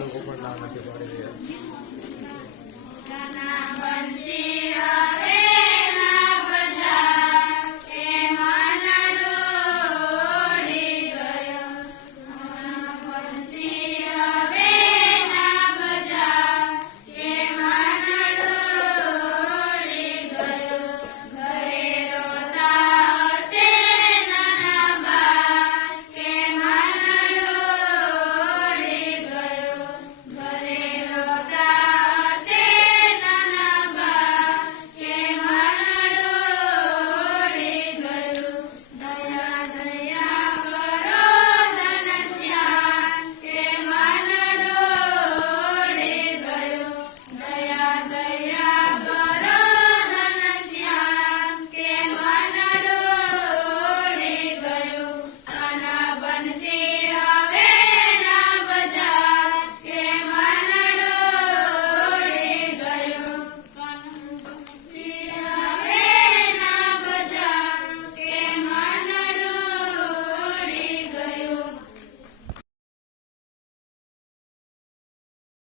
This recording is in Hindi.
लोगों पर लाना के पड़ेगा